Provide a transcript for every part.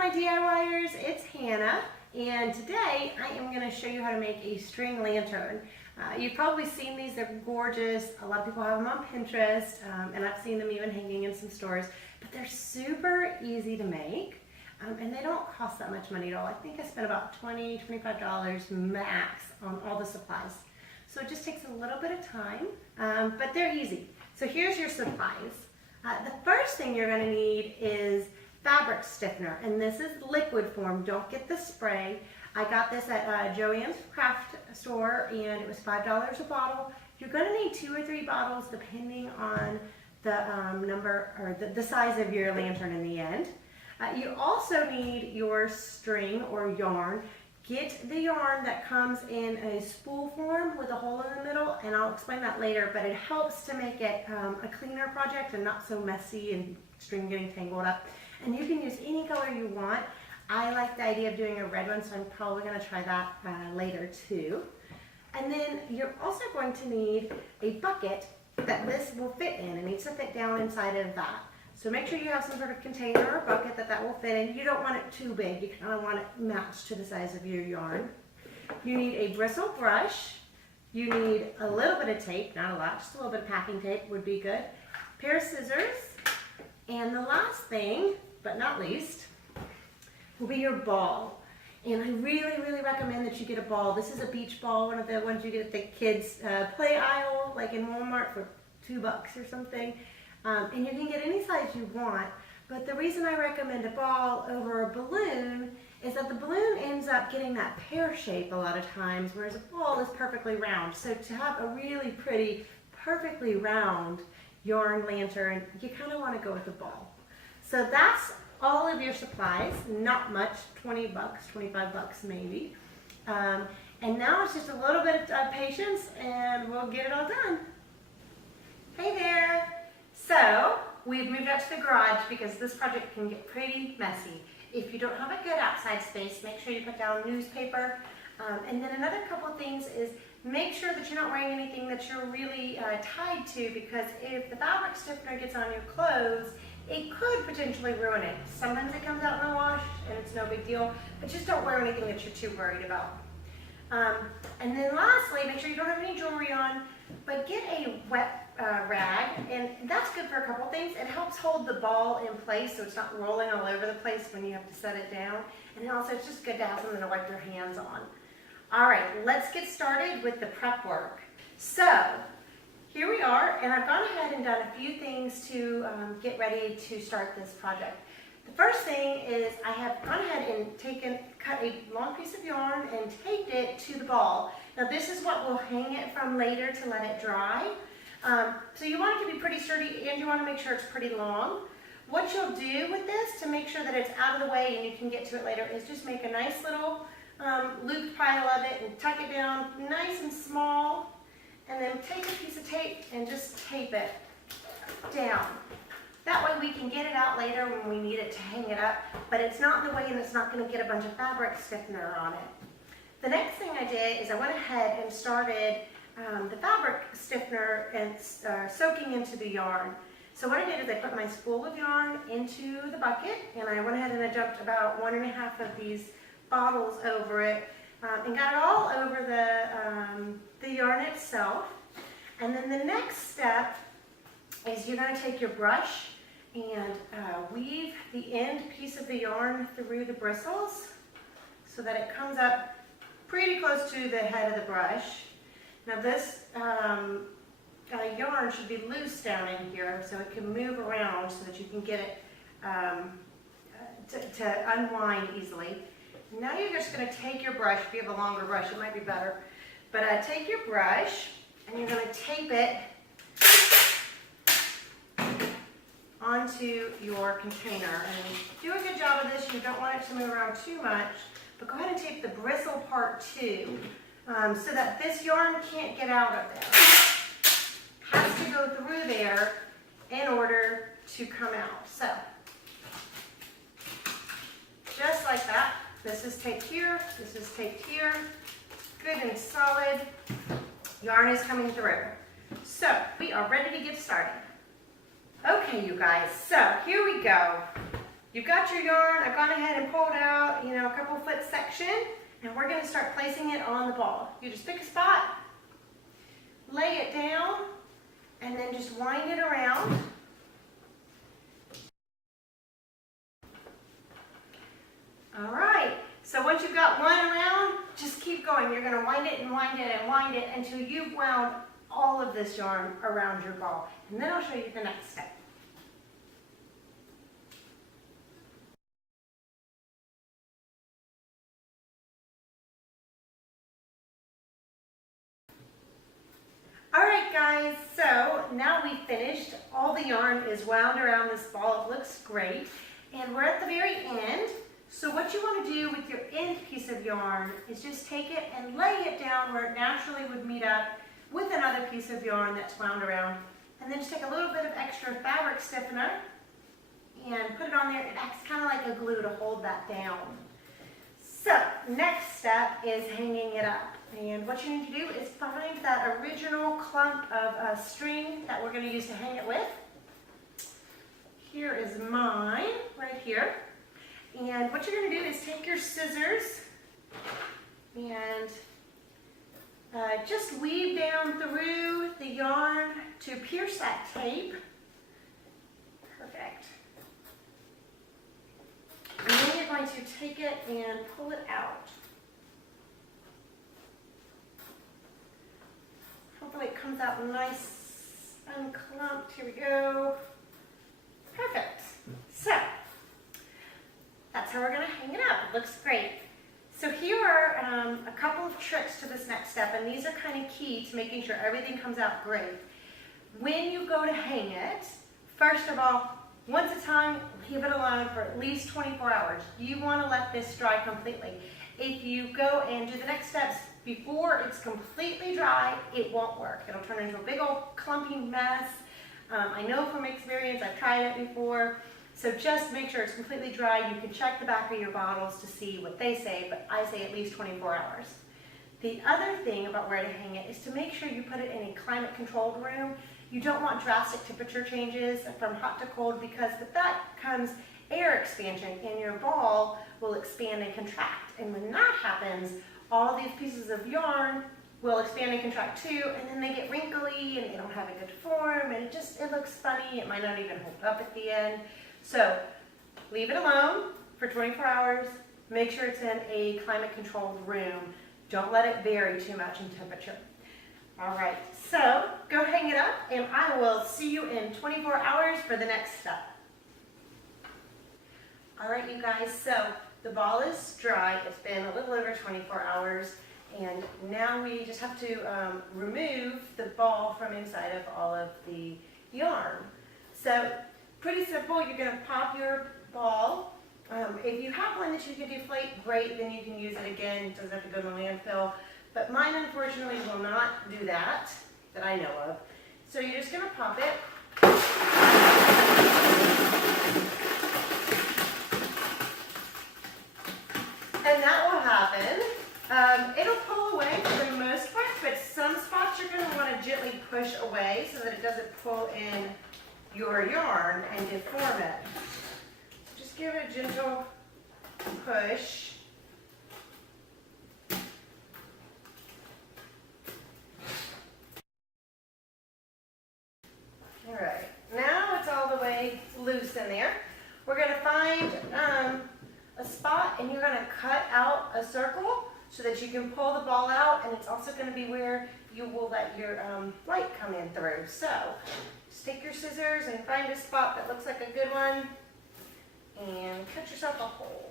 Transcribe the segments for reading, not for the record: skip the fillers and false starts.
my DIYers, it's Hannah, and today I am going to show you how to make a string lantern. You've probably seen these, they're gorgeous. A lot of people have them on Pinterest, and I've seen them even hanging in some stores, but they're super easy to make, and they don't cost that much money at all. I think I spent about $20, $25 max on all the supplies. So it just takes a little bit of time, but they're easy. So here's your supplies. The first thing you're going to need is fabric stiffener, and this is liquid form. Don't get the spray. I got this at Joann's craft store, and it was $5 a bottle. You're going to need 2 or 3 bottles depending on the number or the size of your lantern in the end. You also need your string or yarn. Get the yarn that comes in a spool form with a hole in the middle, and I'll explain that later, but it helps to make it a cleaner project and not so messy and string getting tangled up. And you can use any color you want. I like the idea of doing a red one, so I'm probably going to try that later too. And then you're also going to need a bucket that this will fit in. It needs to fit down inside of that. So make sure you have some sort of container or bucket that will fit in. You don't want it too big. You kind of want it matched to the size of your yarn. You need a bristle brush. You need a little bit of tape, not a lot, just a little bit of packing tape would be good. A pair of scissors. And the last thing, but not least, will be your ball. And I really, really recommend that you get a ball. This is a beach ball, one of the ones you get at the kids' play aisle, like in Walmart for $2 or something. And you can get any size you want, but the reason I recommend a ball over a balloon is that the balloon ends up getting that pear shape a lot of times, whereas a ball is perfectly round. So to have a really pretty, perfectly round yarn lantern, you kind of want to go with a ball. So that's all of your supplies, not much, $20, $25 maybe. And now it's just a little bit of patience and we'll get it all done. Hey there! So, we've moved out to the garage because this project can get pretty messy. If you don't have a good outside space, make sure you put down newspaper. And then another couple of things is make sure that you're not wearing anything that you're really tied to, because if the fabric stiffener gets on your clothes, it could potentially ruin it. Sometimes it comes out in the wash and it's no big deal, but just don't wear anything that you're too worried about. And then lastly, make sure you don't have any jewelry on, but get a wet rag, and that's good for a couple things. It helps hold the ball in place so it's not rolling all over the place when you have to set it down, and then also it's just good to have something to wipe your hands on. Alright, let's get started with the prep work. So, here we are, and I've gone ahead and done a few things to get ready to start this project. The first thing is I have gone ahead and cut a long piece of yarn and taped it to the ball. Now this is what we'll hang it from later to let it dry. So you want it to be pretty sturdy, and you want to make sure it's pretty long. What you'll do with this to make sure that it's out of the way and you can get to it later is just make a nice little looped pile of it and tuck it down nice and small, and then take a piece of tape and just tape it down. That way we can get it out later when we need it to hang it up, but it's not in the way and it's not going to get a bunch of fabric stiffener on it. The next thing I did is I went ahead and started the fabric stiffener and soaking into the yarn. So what I did is I put my spool of yarn into the bucket, and I went ahead and I dumped about 1.5 of these bottles over it, and got it all over the yarn itself. And then the next step is you're going to take your brush and weave the end piece of the yarn through the bristles so that it comes up pretty close to the head of the brush. Now this yarn should be loose down in here so it can move around so that you can get it to unwind easily. Now you're just going to take your brush. If you have a longer brush, it might be better. But take your brush and you're going to tape it onto your container. And do a good job of this. You don't want it to move around too much, but go ahead and tape the bristle part too, so that this yarn can't get out of there. Has to go through there in order to come out. So, just like that. This is taped here, this is taped here. Good and solid. Yarn is coming through. So, we are ready to get started. Okay, you guys, so here we go. you've got your yarn. I've gone ahead and pulled out, you know, a couple foot section, and we're going to start placing it on the ball. You just pick a spot, lay it down, and then just wind it around. All right, so once you've got one around, just keep going. You're going to wind it and wind it and wind it until you've wound all of this yarn around your ball. And then I'll show you the next step. All right, guys, so now we've finished. All the yarn is wound around this ball. It looks great. And we're at the very end. So what you want to do with your end piece of yarn is just take it and lay it down where it naturally would meet up with another piece of yarn that's wound around. And then just take a little bit of extra fabric stiffener and put it on there. It acts kind of like a glue to hold that down. So next step is hanging it up. And what you need to do is find that original clump of string that we're going to use to hang it with. Here is mine right here. And what you're going to do is take your scissors and just weave down through the yarn to pierce that tape. Perfect. And then you're going to take it and pull it out. Hopefully it comes out nice, unclumped. Here we go. Perfect. So that's how we're going to hang it up. It looks great. So here are a couple of tricks to this next step, and these are kind of key to making sure everything comes out great. When you go to hang it, first of all, once it's hung, leave it alone for at least 24 hours. You want to let this dry completely. If you go and do the next steps before it's completely dry, it won't work. It'll turn into a big old clumpy mess. I know from experience, I've tried it before. So just make sure it's completely dry. You can check the back of your bottles to see what they say, but I say at least 24 hours. The other thing about where to hang it is to make sure you put it in a climate controlled room. You don't want drastic temperature changes from hot to cold, because with that comes air expansion and your ball will expand and contract. And when that happens, all these pieces of yarn will expand and contract too, and then they get wrinkly and they don't have a good form, and it looks funny. It might not even hold up at the end. So leave it alone for 24 hours. Make sure it's in a climate controlled room. Don't let it vary too much in temperature. All right, so go hang it up, and I will see you in 24 hours for the next step. All right, you guys, so the ball is dry. It's been a little over 24 hours, and now we just have to remove the ball from inside of all of the yarn. So pretty simple. You're going to pop your ball. If you have one that you can deflate, great, then you can use it again. It doesn't have to go in the landfill. But mine, unfortunately, will not do that I know of. So you're just going to pop it. And that will happen. It'll pull away for the most part, but some spots you're going to want to gently push away so that it doesn't pull in your yarn and deform it. Just give it a gentle push. All right, now it's all the way loose in there. We're going to find a spot, and you're going to cut out a circle so that you can pull the ball out, and it's also going to be where you will let your light come in through. So just take your scissors and find a spot that looks like a good one and cut yourself a hole.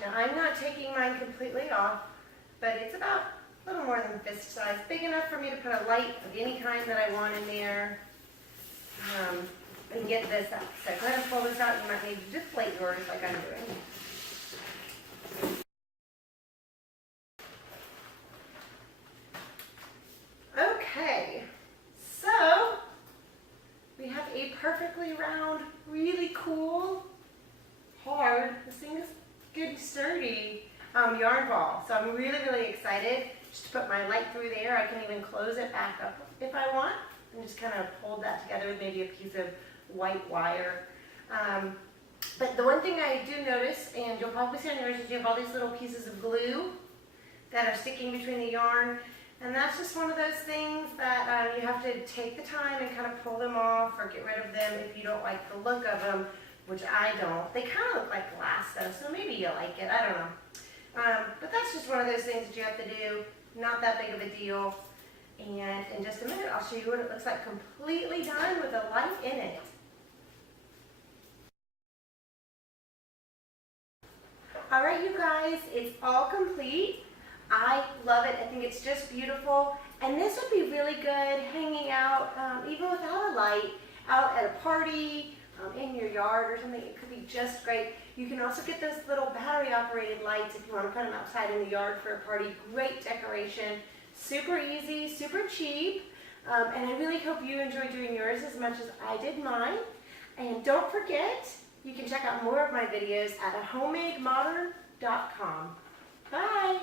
Now I'm not taking mine completely off, but it's about a little more than fist size, big enough for me to put a light of any kind that I want in there and get this out. So go ahead and pull this out. You might need to deflate yours like I'm doing. Okay, sturdy yarn ball. So I'm really, really excited just to put my light through there. I can even close it back up if I want and just kind of hold that together with maybe a piece of white wire. But the one thing I do notice, and you'll probably see on yours, is you have all these little pieces of glue that are sticking between the yarn. And that's just one of those things that you have to take the time and kind of pull them off or get rid of them if you don't like the look of them, which I don't. They kind of look like glass though, so maybe you like it, I don't know. But that's just one of those things that you have to do, not that big of a deal. And in just a minute, I'll show you what it looks like completely done with a light in it. All right, you guys, it's all complete. I love it. I think it's just beautiful. And this would be really good hanging out, even without a light, out at a party, in your yard or something. It could be just great. You can also get those little battery operated lights if you want to put them outside in the yard for a party. Great decoration. Super easy, super cheap. And I really hope you enjoy doing yours as much as I did mine. And don't forget, you can check out more of my videos at homemademodern.com. Bye!